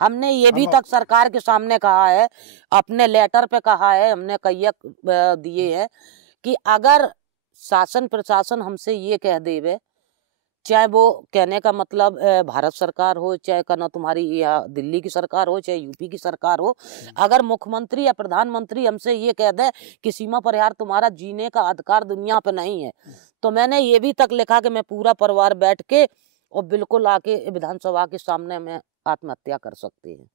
हमने ये भी तक सरकार के सामने कहा है, अपने लेटर पे कहा है, हमने कई दिए हैं कि अगर शासन प्रशासन हमसे ये कह देवे, चाहे वो कहने का मतलब भारत सरकार हो, चाहे कहना तुम्हारी या दिल्ली की सरकार हो, चाहे यूपी की सरकार हो, अगर मुख्यमंत्री या प्रधानमंत्री हमसे ये कह दे कि सीमा पर यार तुम्हारा जीने का अधिकार दुनिया पे नहीं है, तो मैंने ये भी तक लिखा कि मैं पूरा परिवार बैठ के और बिल्कुल आके विधानसभा के सामने में आत्महत्या कर सकते हैं।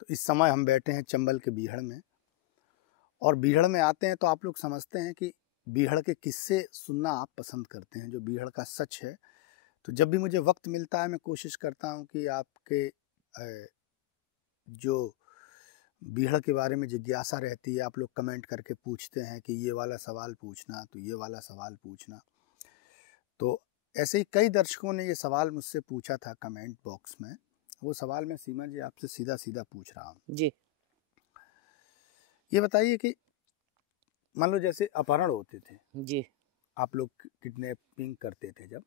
तो इस समय हम बैठे हैं चंबल के बीहड़ में, और बीहड़ में आते हैं तो आप लोग समझते हैं कि बीहड़ के किस्से सुनना आप पसंद करते हैं, जो बीहड़ का सच है। तो जब भी मुझे वक्त मिलता है मैं कोशिश करता हूं कि आपके जो बीहड़ के बारे में जिज्ञासा रहती है, आप लोग कमेंट करके पूछते हैं कि ये वाला सवाल पूछना, तो ये वाला सवाल पूछना। तो ऐसे ही कई दर्शकों ने ये सवाल मुझसे पूछा था कमेंट बॉक्स में। वो सवाल मैं सीमा जी आपसे सीधा सीधा पूछ रहा हूँ जी। ये बताइए कि मान लो जैसे अपहरण होते थे जी, आप लोग किडनैपिंग करते थे जब,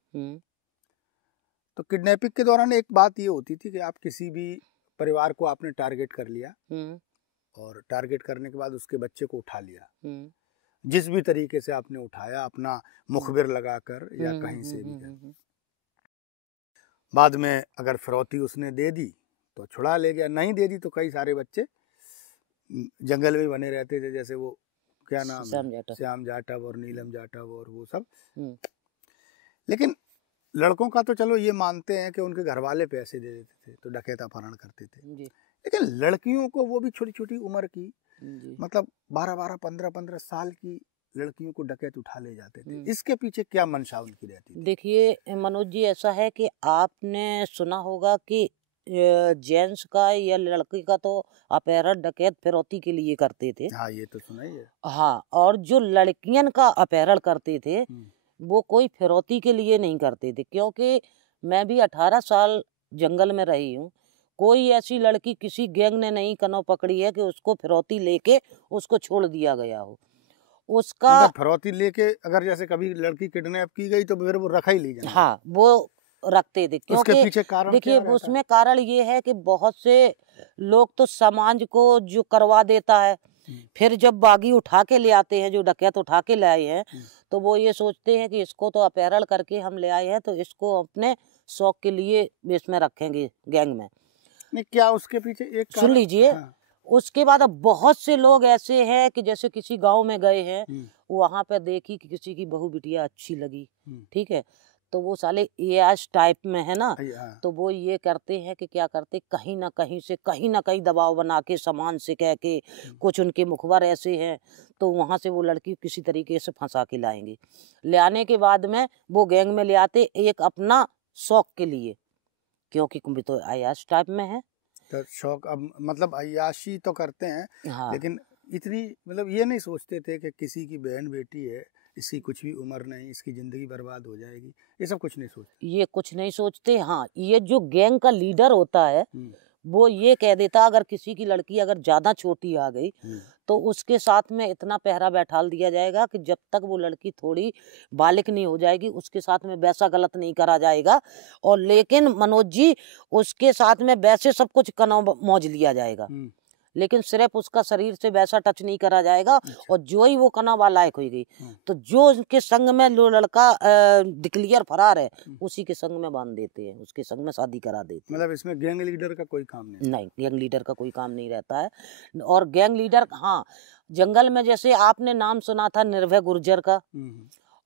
तो किडनैपिंग के दौरान एक बात ये होती थी कि आप किसी भी परिवार को आपने टारगेट कर लिया, और टारगेट करने के बाद उसके बच्चे को उठा लिया, जिस भी तरीके से आपने उठाया, अपना मुखबिर लगाकर या कहीं से भी, बाद में अगर फिरौती उसने दे दी तो छुड़ा ले गया, नहीं दे दी तो कई सारे बच्चे जंगल में बने रहते थे, जैसे वो क्या नाम है, श्याम जाटव और नीलम जाटव और वो सब। लेकिन लड़कों का तो चलो ये मानते हैं कि उनके घर वाले पैसे दे देते थे तो डकैत अपहरण करते थे, लेकिन लड़कियों को, वो भी छोटी छोटी उम्र की, मतलब 12-12, 15-15 साल की लड़कियों को डकैत उठा ले जाते थे, इसके पीछे क्या मंशा उनकी रहती थी? देखिए मनोज जी, ऐसा है कि आपने सुना होगा कि जेंट्स का या लड़की का तो अपहरण डकैत फिरौती के लिए करते थे। हाँ, ये तो सुना ही है। हाँ, और जो लड़कियन का अपहरण करते थे वो कोई फिरौती के लिए नहीं करते थे, क्योंकि मैं भी 18 साल जंगल में रही हूँ, कोई ऐसी लड़की किसी गैंग ने नहीं कनो पकड़ी है कि उसको फिरौती लेके उसको छोड़ दिया गया हो। उसका मतलब फिरौती लेके अगर जैसे कभी लड़की किडनैप की गई तो फिर वो रखा ही ली जाए। हाँ, वो रखते थे, क्योंकि उसके पीछे कारण देखिए उसमें कारण ये है कि बहुत से लोग तो समाज को जो करवा देता है, फिर जब बागी उठा के ले आते हैं, जो डकैत उठा के ले आए हैं, तो वो ये सोचते हैं कि इसको तो अपहरण करके हम ले आए हैं, तो इसको अपने शौक के लिए इसमें रखेंगे गैंग में। नहीं, क्या उसके पीछे एक सुन लीजिए। हाँ। उसके बाद अब बहुत से लोग ऐसे हैं कि जैसे किसी गांव में गए हैं, वहां पे देखी कि किसी की बहू बिटिया अच्छी लगी, ठीक है, तो वो साले एआस टाइप में है ना, तो वो ये करते हैं कि क्या करते, कहीं ना कहीं से कहीं ना कहीं दबाव बना के सामान से कह के, कुछ उनके मुखबर ऐसे हैं, तो वहां से वो लड़की किसी तरीके से फंसा के लाएंगे। ले आने के बाद में वो गैंग में ले आते एक अपना शौक के लिए, क्योंकि तो एआस टाइप में है तो शौक, अब मतलब अय्याशी तो करते हैं। हाँ। लेकिन इतनी मतलब ये नहीं सोचते थे कि किसी की बहन बेटी है, इसकी कुछ भी उम्र नहीं, इसकी जिंदगी बर्बाद हो जाएगी, ये सब कुछ नहीं सोचते। ये कुछ नहीं सोचते। हाँ, ये जो गैंग का लीडर होता है वो ये कह देता, अगर किसी की लड़की अगर ज्यादा छोटी आ गई तो उसके साथ में इतना पहरा बैठाल दिया जाएगा कि जब तक वो लड़की थोड़ी बालिक नहीं हो जाएगी उसके साथ में वैसा गलत नहीं करा जाएगा। और लेकिन मनोज जी, उसके साथ में वैसे सब कुछ कनौ मौज लिया जाएगा, लेकिन सिर्फ उसका शरीर से वैसा टच नहीं करा जाएगा। अच्छा। और जो ही वो कनावा लायक हुई गई तो जो उसके संग में जो लड़का डिक्लियर फरार है उसी के संग में बांध देते हैं, उसके संग में शादी करा देते हैं। मतलब इसमें गैंग लीडर का कोई काम नहीं? गैंग लीडर का कोई काम नहीं रहता है। और गैंग लीडर, हाँ, जंगल में जैसे आपने नाम सुना था निर्भय गुर्जर का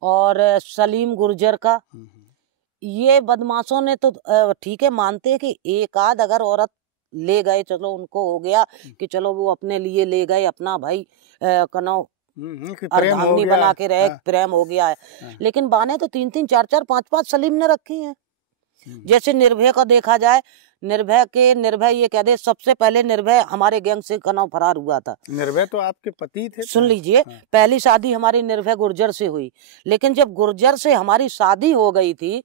और सलीम गुर्जर का, ये बदमाशों ने तो ठीक है मानते हैं कि एक आध अगर औरत ले गए, चलो उनको हो गया कि चलो वो अपने लिए ले गए, अपना भाई कनो अर्धांगिनी बना के रहे, प्रेम हो गया है। लेकिन बाने तो 3-3, 4-4, 5-5 सलीम ने रखी हैं। जैसे निर्भय का देखा जाए, निर्भय ये कह दे, सबसे पहले निर्भय हमारे गैंग से कनो फरार हुआ था। निर्भय तो आपके पति थे? सुन लीजिए, पहली शादी हमारी निर्भय गुर्जर से हुई, लेकिन जब गुर्जर से हमारी शादी हो गई थी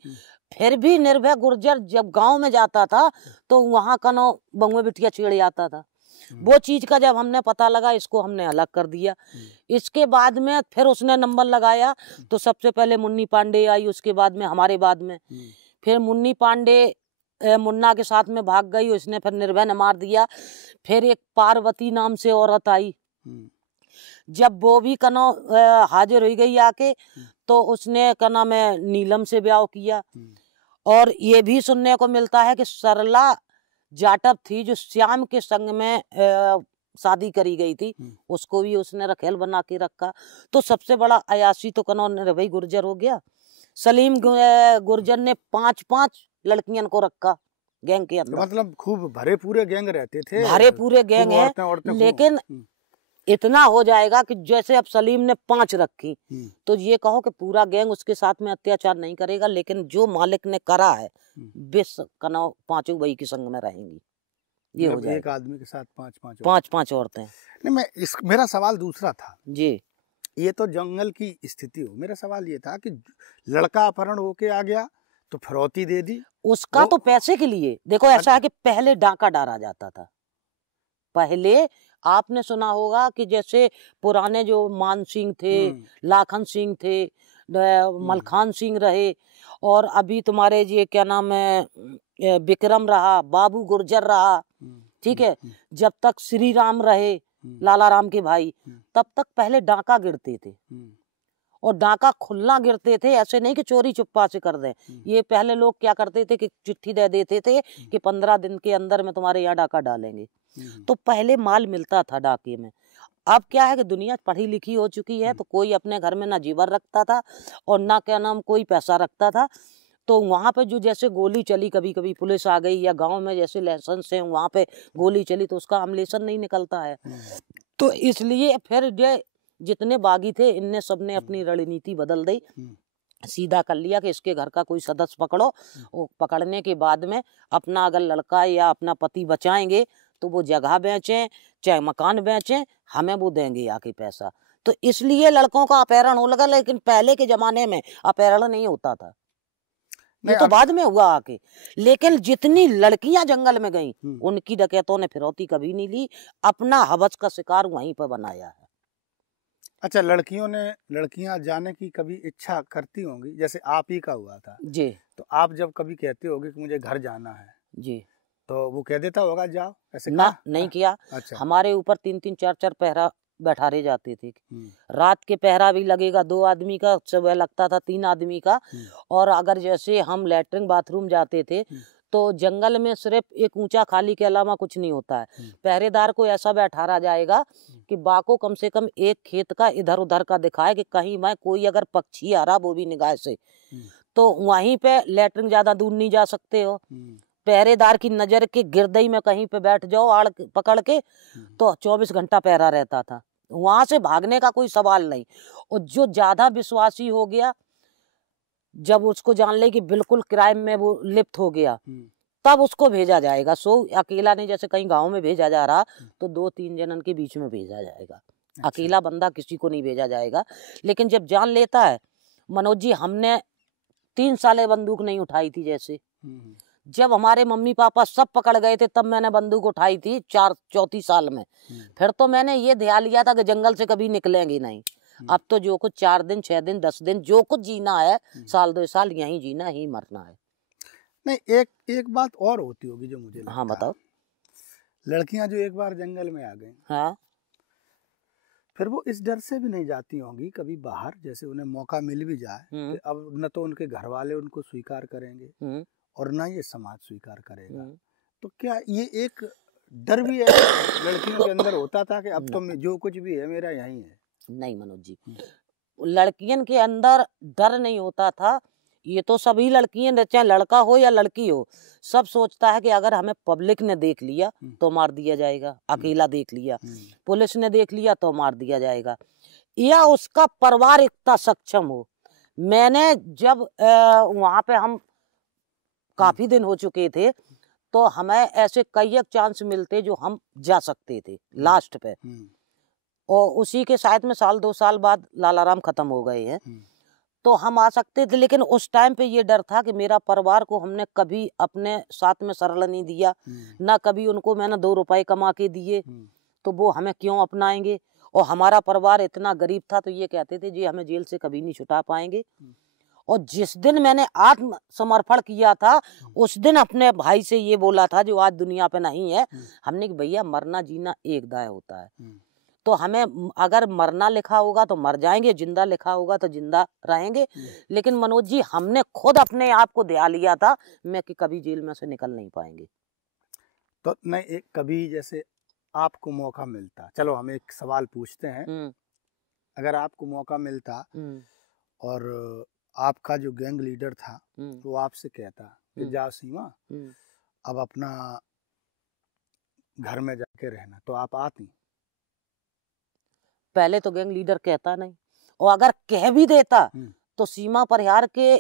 फिर भी निर्भय गुर्जर जब गांव में जाता था तो वहां कनो बंगुए बिटिया छेड़ जाता था। वो चीज का जब हमने पता लगा, इसको हमने अलग कर दिया। इसके बाद में फिर उसने नंबर लगाया तो सबसे पहले मुन्नी पांडे आई, उसके बाद में हमारे बाद में फिर मुन्नी पांडे मुन्ना के साथ में भाग गई, उसने फिर निर्भय ने मार दिया। फिर एक पार्वती नाम से औरत आई, जब वो भी कनो हाजिर हो गई आके, तो उसने क्या नाम है नीलम से ब्याह किया। और ये भी सुनने को मिलता है कि सरला जाटव थी जो श्याम के संग में शादी करी गई थी, उसको भी उसने रखेल बना के रखा। तो सबसे बड़ा अयाशी तो कनो निर्भय गुर्जर हो गया। सलीम गुर्जर ने 5-5 लड़कियों को रखा गैंग के अंदर। मतलब खूब भरे पूरे गैंग रहते थे, भरे पूरे गैंग है। लेकिन इतना हो जाएगा कि जैसे अब सलीम ने 5 रखी, तो ये कहो कि पूरा गैंग उसके साथ में अत्याचार नहीं करेगा, लेकिन जो मालिक ने करा है बेस कनो 5 वही के संग में रहेंगी। ये हो जाएगा। एक आदमी के साथ 5-5 औरतें। नहीं, मेरा सवाल दूसरा था जी। ये तो जंगल की स्थिति हो, मेरा सवाल ये था कि लड़का अपहरण होके आ गया तो फिरौती दे दी उसका, तो पैसे के लिए। देखो ऐसा है कि पहले डाका डाला जाता था। पहले आपने सुना होगा कि जैसे पुराने जो मान सिंह थे, लाखन सिंह थे, मलखान सिंह रहे, और अभी तुम्हारे ये क्या नाम है विक्रम रहा, बाबू गुर्जर रहा, ठीक है, जब तक श्री राम रहे लाला राम के भाई, तब तक पहले डाका गिरते थे। और डाका खुलना गिरते थे, ऐसे नहीं कि चोरी चुप्पा से कर दें। ये पहले लोग क्या करते थे कि चिट्ठी दे देते थे कि 15 दिन के अंदर में तुम्हारे यहाँ डाका डालेंगे। तो पहले माल मिलता था डाके में। अब क्या है कि दुनिया पढ़ी लिखी हो चुकी है, तो कोई अपने घर में ना जीवर रखता था और ना क्या नाम कोई पैसा रखता था। तो वहाँ पे जो जैसे गोली चली, कभी कभी पुलिस आ गई, या गांव में जैसे लाइसेंस है वहाँ पे गोली चली, तो उसका अमलेशन नहीं निकलता है। तो इसलिए फिर जितने बागी थे इनने सबने अपनी रणनीति बदल दी, सीधा कर लिया कि इसके घर का कोई सदस्य पकड़ो, वो पकड़ने के बाद में अपना अगर लड़का या अपना पति बचाएंगे तो वो जगह बेचें चाहे मकान बेचें, हमें वो देंगे आके पैसा। तो इसलिए लड़कों का अपहरण हो लगा। लेकिन पहले के जमाने में अपहरण नहीं होता था, ये तो बाद में हुआ आके। लेकिन जितनी लड़कियां जंगल में गईं, उनकी डकैतों ने फिरौती कभी नहीं ली, अपना हवस का शिकार वहीं पर बनाया है। अच्छा, लड़कियां जाने की कभी इच्छा करती होंगी, जैसे आप ही का हुआ था जी। तो आप जब कभी कहते होगे कि मुझे घर जाना है जी, तो वो कह देता होगा जाओ, ऐसे ना नहीं किया। अच्छा। हमारे ऊपर 3-3 4-4 पहरा बैठारे जाते थे। रात के पहरा भी लगेगा 2 आदमी का, सुबह लगता था 3 आदमी का। और अगर जैसे हम लैट्रिन बाथरूम जाते थे तो जंगल में सिर्फ एक ऊंचा खाली के अलावा कुछ नहीं होता है। पहरेदार को ऐसा बैठारा जाएगा कि बाको कम से कम एक खेत का इधर उधर का दिखाए कि कहीं मैं कोई अगर पक्षी आ रहा वो भी निगाह से, तो वहीं पे लैट्रिन ज्यादा दूर नहीं जा सकते हो। पहरेदार की नजर के गिरदई में कहीं पे बैठ जाओ आड़ पकड़ के, तो 24 घंटा पहरा रहता था, वहां से भागने का कोई सवाल नहीं। और जो ज्यादा विश्वासी हो गया, जब उसको जान ले कि बिल्कुल क्राइम में वो लिप्त हो गया, तब उसको भेजा जाएगा। सो अकेला नहीं, जैसे कहीं गांव में भेजा जा रहा तो 2-3 जनन के बीच में भेजा जाएगा। अच्छा। अकेला बंदा किसी को नहीं भेजा जाएगा। लेकिन जब जान लेता है, मनोज जी हमने 3 साल बंदूक नहीं उठाई थी। जैसे जब हमारे मम्मी पापा सब पकड़ गए थे तब मैंने बंदूक उठाई थी 4-4 साल में। फिर तो मैंने ये ध्यान लिया था कि जंगल से कभी निकलेंगे नहीं। अब तो जो कुछ 4 दिन 6 दिन 10 दिन जो कुछ जीना है, साल 2 साल यहीं जीना ही मरना है। नहीं, एक बात और होती होगी जो मुझे लगता है। हाँ बताओ। लड़कियां जो एक बार जंगल में आ गई, हाँ, फिर वो इस डर से भी नहीं जाती होंगी कभी बाहर, जैसे उन्हें मौका मिल भी जाए तो अब न तो उनके घर वाले उनको स्वीकार करेंगे और ना ये समाज स्वीकार करेगा। तो क्या ये एक डर भी है लड़कियों के अंदर होता था कि अब तो जो कुछ भी है मेरा यही है? नहीं मनोज जी, लड़कियन के अंदर डर नहीं होता था। ये तो सभी लड़कियां, चाहे लड़का हो या लड़की हो, सब सोचता है कि अगर हमें पब्लिक ने देख लिया तो मार दिया जाएगा, अकेला देख लिया, पुलिस ने देख लिया तो मार दिया जाएगा, या उसका परिवार इतना सक्षम हो। मैंने जब वहां पे हम काफी दिन हो चुके थे, तो हमें ऐसे कई एक चांस मिलते जो हम जा सकते थे लास्ट पे, और उसी के शायद में 1-2 साल बाद लाला राम खत्म हो गए हैं, तो हम आ सकते थे। लेकिन उस टाइम पे ये डर था कि मेरा परिवार को हमने कभी अपने साथ में सरल नहीं दिया, ना कभी उनको मैंने 2 रुपए कमा के दिए, तो वो हमें क्यों अपनाएंगे। और हमारा परिवार इतना गरीब था तो ये कहते थे जी हमें जेल से कभी नहीं छुटा पाएंगे। और जिस दिन मैंने आत्मसमर्पण किया था उस दिन अपने भाई से ये बोला था जो आज दुनिया पे नहीं है, हमने कि भैया मरना जीना एक दाय होता है, तो हमें अगर मरना लिखा होगा तो मर जाएंगे, जिंदा लिखा होगा तो जिंदा रहेंगे। लेकिन मनोज जी हमने खुद अपने आप को ध्यान लिया था मैं कि कभी जेल में से निकल नहीं पाएंगे। तो नहीं, एक कभी जैसे आपको मौका मिलता, चलो हम एक सवाल पूछते हैं, अगर आपको मौका मिलता और आपका जो गैंग लीडर था वो आपसे कहता कि जाओ सीमा अब अपना घर में जाके रहना, तो आप आती? पहले तो गैंग लीडर कहता नहीं, और अगर कह भी देता तो सीमा परिहार के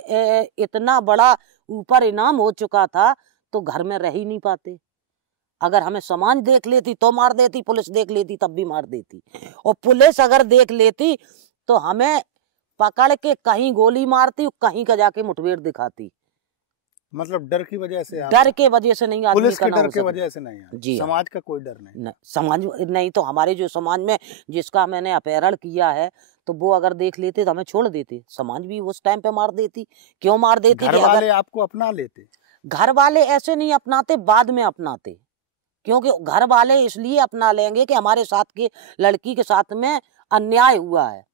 इतना बड़ा ऊपर इनाम हो चुका था तो घर में रह ही नहीं पाते। अगर हमें समाज देख लेती तो मार देती, पुलिस देख लेती तब भी मार देती, और पुलिस अगर देख लेती तो हमें पकड़ के कहीं गोली मारती, कहीं का जाके मुठभेड़ दिखाती। मतलब डर की वजह से? डर के वजह से नहीं, आदमी पुलिस का के डर के वजह से नहीं? जी, समाज का कोई डर नहीं? समाज नहीं, तो हमारे जो समाज में जिसका मैंने अपहरण किया है तो वो अगर देख लेते तो हमें छोड़ देते, समाज भी उस टाइम पे मार देती। क्यों मार देती? घर वाले आपको अपना लेते? घर वाले ऐसे नहीं अपनाते, बाद में अपनाते, क्योंकि घर वाले इसलिए अपना लेंगे कि हमारे साथ के लड़की के साथ में अन्याय हुआ है,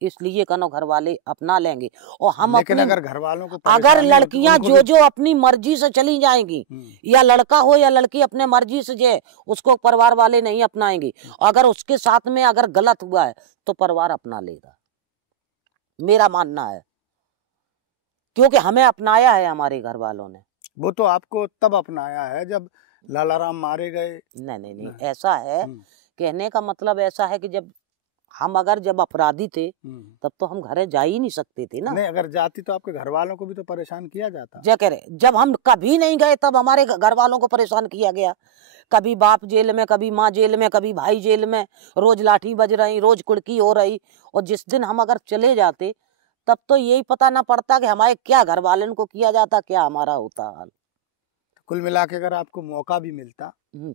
इसलिए कनो घर वाले अपना लेंगे। और हम लेकिन अगर घर वालों को अगर लड़कियां जो अपनी मर्जी से चली जाएंगी, या लड़का हो या लड़की अपने मर्जी से जाए, उसको परिवार वाले नहीं अपनाएंगे। अगर उसके साथ में अगर गलत हुआ है तो परिवार अपना लेगा, मेरा मानना है, क्योंकि हमें अपनाया है हमारे घर वालों ने। वो तो आपको तब अपनाया है जब लालाराम मारे गए? नहीं, ऐसा है, कहने का मतलब ऐसा है कि जब अपराधी थे तब तो हम घर जा ही नहीं सकते थे ना। नहीं, अगर जाती तो आपके घर वालों को भी तो परेशान किया जाता। जब हम कभी नहीं गए तब हमारे घर वालों को परेशान किया गया। कभी बाप जेल में, कभी माँ जेल में, कभी भाई जेल में, रोज लाठी बज रही, रोज कुड़की हो रही। और जिस दिन हम अगर चले जाते तब तो यही पता ना पड़ता कि हमारे क्या घर वालों को किया जाता, क्या हमारा होता हाल। कुल मिला के अगर आपको मौका भी मिलता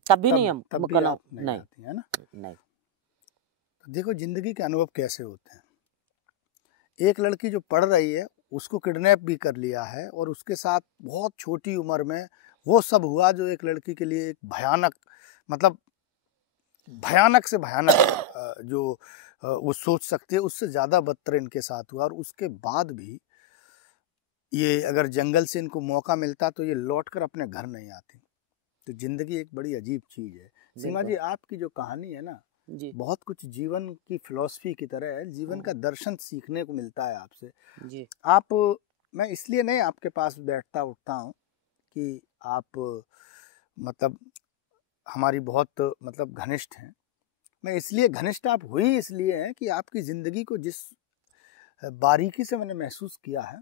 तब भी नहीं, हम नहीं है ना? नहीं। देखो जिंदगी के अनुभव कैसे होते हैं। एक लड़की जो पढ़ रही है उसको किडनैप भी कर लिया है, और उसके साथ बहुत छोटी उम्र में वो सब हुआ जो एक लड़की के लिए एक भयानक, मतलब भयानक से भयानक जो वो सोच सकते हैं, उससे ज़्यादा बदतर इनके साथ हुआ। और उसके बाद भी ये अगर जंगल से इनको मौका मिलता तो ये लौट कर अपने घर नहीं आती। तो जिंदगी एक बड़ी अजीब चीज़ है। सीमा जी, आपकी जो कहानी है ना जी, बहुत कुछ जीवन की फिलॉसफी की तरह है, जीवन का दर्शन सीखने को मिलता है आपसे जी। मैं इसलिए नहीं आपके पास बैठता उठता हूँ कि आप मतलब हमारी बहुत मतलब घनिष्ठ हैं। मैं इसलिए घनिष्ठ आप हुई इसलिए हैं कि आपकी ज़िंदगी को जिस बारीकी से मैंने महसूस किया है,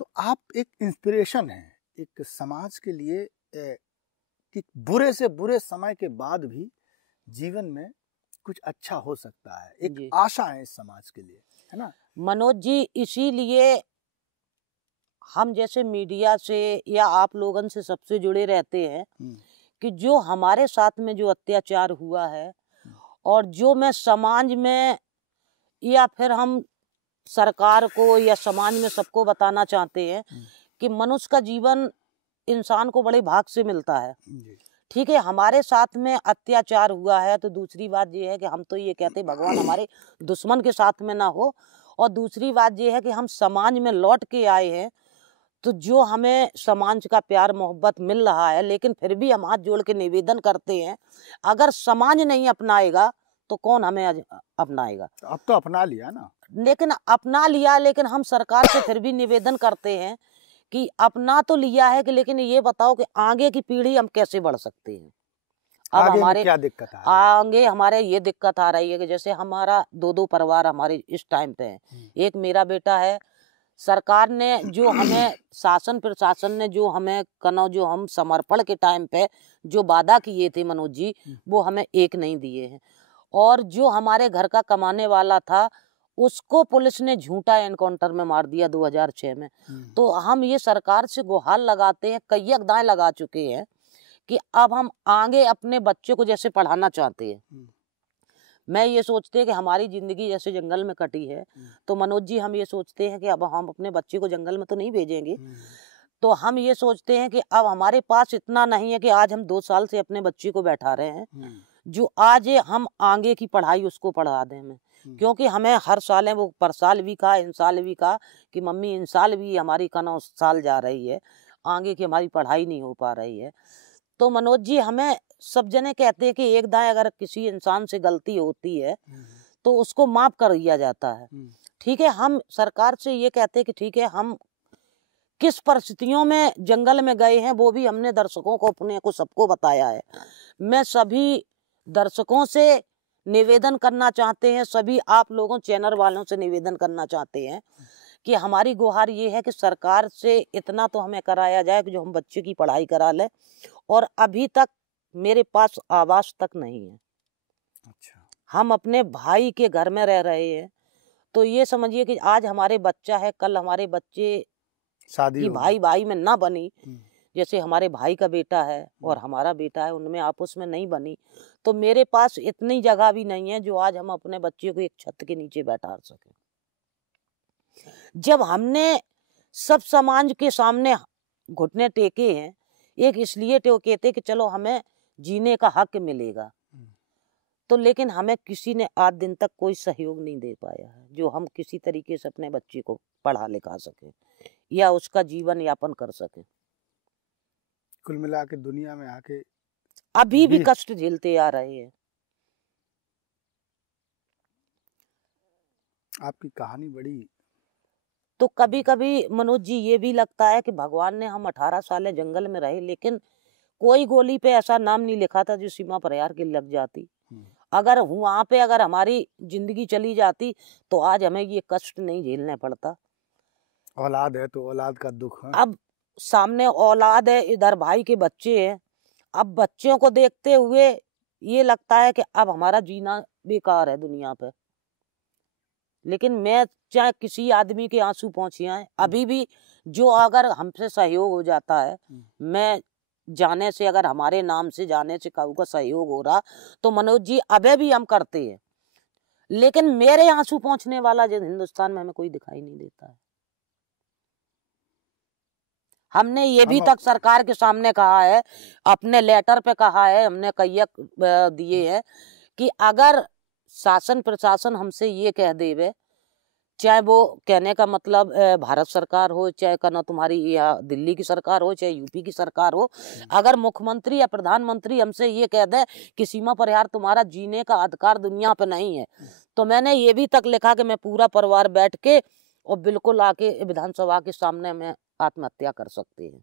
तो आप एक इंस्पिरेशन हैं एक समाज के लिए कि बुरे से बुरे समय के बाद भी जीवन में कुछ अच्छा हो सकता है, एक आशा है इस समाज के लिए, है ना मनोज जी? इसीलिए हम जैसे मीडिया से या आप लोगों से सबसे जुड़े रहते हैं कि जो हमारे साथ में जो अत्याचार हुआ है, और जो मैं समाज में या फिर हम सरकार को या समाज में सबको बताना चाहते हैं कि मनुष्य का जीवन इंसान को बड़े भाग से मिलता है। ठीक है, हमारे साथ में अत्याचार हुआ है तो दूसरी बात ये है कि हम तो ये कहते भगवान हमारे दुश्मन के साथ में ना हो, और दूसरी बात ये है कि हम समाज में लौट के आए हैं तो जो हमें समाज का प्यार मोहब्बत मिल रहा है, लेकिन फिर भी हम हाथ जोड़ के निवेदन करते हैं अगर समाज नहीं अपनाएगा तो कौन हमें अपनाएगा? अब तो अपना लिया ना, लेकिन अपना लिया, लेकिन हम सरकार से फिर भी निवेदन करते हैं कि अपना तो लिया है कि लेकिन ये बताओ कि आगे की पीढ़ी हम कैसे बढ़ सकते हैं। अब हमारे क्या दिक्कत है? आगे हमारे ये दिक्कत आ रही है कि जैसे हमारा दो परिवार हमारे इस टाइम पे है। एक मेरा बेटा है, सरकार ने जो हमें शासन प्रशासन ने जो हमें जो हम समर्पण के टाइम पे जो वादा किए थे मनोज जी, वो हमें एक नहीं दिए हैं। और जो हमारे घर का कमाने वाला था उसको पुलिस ने झूठा एनकाउंटर में मार दिया 2006 में। तो हम ये सरकार से गुहार लगाते हैं, कई दाएं लगा चुके हैं कि अब हम आगे अपने बच्चे को जैसे पढ़ाना चाहते हैं, मैं ये सोचते हैं कि हमारी जिंदगी जैसे जंगल में कटी है, तो मनोज जी हम ये सोचते हैं कि अब हम अपने बच्चे को जंगल में तो नहीं भेजेंगे, तो हम ये सोचते हैं कि अब हमारे पास इतना नहीं है कि आज हम 2 साल से अपने बच्चे को बैठा रहे हैं, जो आज हम आगे की पढ़ाई उसको पढ़ा दें में, क्योंकि हमें हर साल है वो पर साल भी कहा, इन साल भी कहा कि मम्मी इन साल भी हमारी 9 साल जा रही है, आगे की हमारी पढ़ाई नहीं हो पा रही है। तो मनोज जी हमें सब जने कहते हैं कि एक दाएं अगर किसी इंसान से गलती होती है तो उसको माफ कर दिया जाता है। ठीक है, हम सरकार से ये कहते हैं कि ठीक है, हम किस परिस्थितियों में जंगल में गए हैं वो भी हमने दर्शकों को अपने को सबको बताया है। मैं सभी दर्शकों से निवेदन करना चाहते हैं, सभी आप लोगों चैनल वालों से निवेदन करना चाहते हैं कि हमारी गुहार ये है कि सरकार से इतना तो हमें कराया जाए कि जो हम बच्चे की पढ़ाई करा लें, और अभी तक मेरे पास आवास तक नहीं है। अच्छा। हम अपने भाई के घर में रह रहे हैं, तो ये समझिए कि आज हमारे बच्चा है, कल हमारे बच्चे शादी की भाई भाई में ना बनी, जैसे हमारे भाई का बेटा है और हमारा बेटा है, उनमें आपस में नहीं बनी, तो मेरे पास इतनी जगह भी नहीं है जो आज हम अपने बच्चे को एक छत के नीचे बैठा सके। जब हमने सब समाज के सामने घुटने टेके हैं, एक इसलिए टेके थे कि चलो हमें जीने का हक मिलेगा, तो लेकिन हमें किसी ने आज दिन तक कोई सहयोग नहीं दे पाया है जो हम किसी तरीके से अपने बच्चे को पढ़ा लिखा सके या उसका जीवन यापन कर सके। कुल मिला के दुनिया में आके अभी भी कष्ट झेलते आ रहे हैं। आपकी कहानी बड़ी, तो कभी कभी मनोज जी ये भी लगता है कि भगवान ने, हम 18 साल जंगल में रहे लेकिन कोई गोली पे ऐसा नाम नहीं लिखा था जो सीमा परिहार की लग जाती। अगर वहां पे अगर हमारी जिंदगी चली जाती तो आज हमें ये कष्ट नहीं झेलना पड़ता। औलाद है तो औलाद का दुख है। अब सामने औलाद है, इधर भाई के बच्चे हैं, अब बच्चों को देखते हुए ये लगता है कि अब हमारा जीना बेकार है दुनिया पे। लेकिन मैं चाहे किसी आदमी के आंसू पहुंचे आए, अभी भी जो अगर हमसे सहयोग हो जाता है, मैं जाने से अगर हमारे नाम से जाने से कहूँ का सहयोग हो रहा तो मनोज जी अबे भी हम करते हैं, लेकिन मेरे आंसू पहुंचने वाला जो हिंदुस्तान में हमें कोई दिखाई नहीं देता है। हमने ये भी तक सरकार के सामने कहा है, अपने लेटर पे कहा है, हमने कैयक दिए हैं कि अगर शासन प्रशासन हमसे ये कह देवे, चाहे वो कहने का मतलब भारत सरकार हो, चाहे कहना तुम्हारी या दिल्ली की सरकार हो, चाहे यूपी की सरकार हो, अगर मुख्यमंत्री या प्रधानमंत्री हमसे ये कह दे कि सीमा परिहार तुम्हारा जीने का अधिकार दुनिया पे नहीं है, तो मैंने ये भी तक लिखा कि मैं पूरा परिवार बैठ के और बिल्कुल आके विधानसभा के सामने में आत्महत्या कर सकते हैं।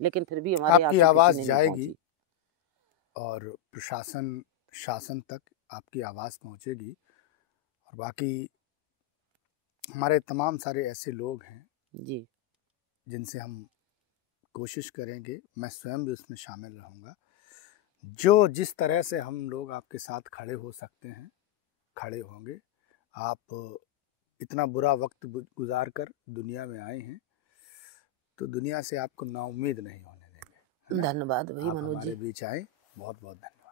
लेकिन फिर भी हमारे आपकी आवाज जाएगी और प्रशासन शासन तक आपकी आवाज पहुंचेगी, और बाकी हमारे तमाम सारे ऐसे लोग हैं जी जिनसे हम कोशिश करेंगे, मैं स्वयं भी उसमें शामिल रहूंगा, जो जिस तरह से हम लोग आपके साथ खड़े हो सकते हैं खड़े होंगे। आप इतना बुरा वक्त गुजार कर दुनिया में आए हैं, तो दुनिया से आपको नाउम्मीद नहीं होने देंगे। धन्यवाद भाई मनोज जी, हमारे बीच आए, बहुत बहुत धन्यवाद।